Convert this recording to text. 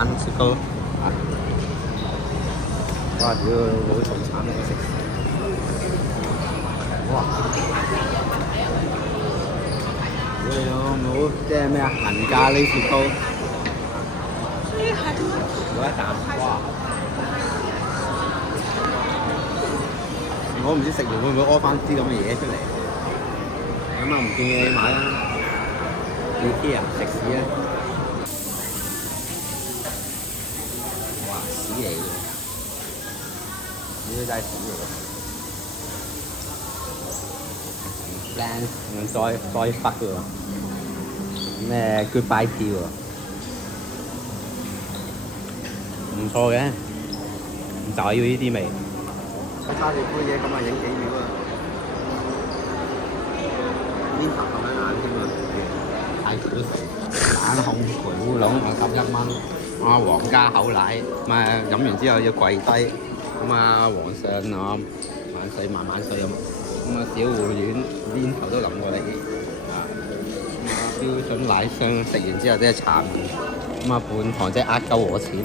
產雪糕啊！哇！屌，老重產我食屎！哇！屌你老母，即係咩啊？銀咖喱雪糕，攞一啖，哇！我唔知食完會唔會屙翻啲咁嘅嘢出嚟。咁啊唔建議你買啦，你啲人食屎啊！哇！屎嚟嘅，呢啲真係屎嚟嘅。Plan 再北嘅喎，咩 Goodbye Tea 喎，唔錯嘅，就係要呢啲味。揸住杯嘢咁啊，影幾秒啊！邊頭咁樣眼添啊！太少食，冷控培烏龍啊11蚊，啊皇家口奶，咁啊飲完之後要跪低，咁啊皇上啊萬歲萬萬歲咁，咁啊小護院邊頭都淋過你，啊咁啊標準奶霜食完之後即係殘，咁啊半糖即係呃鳩我錢。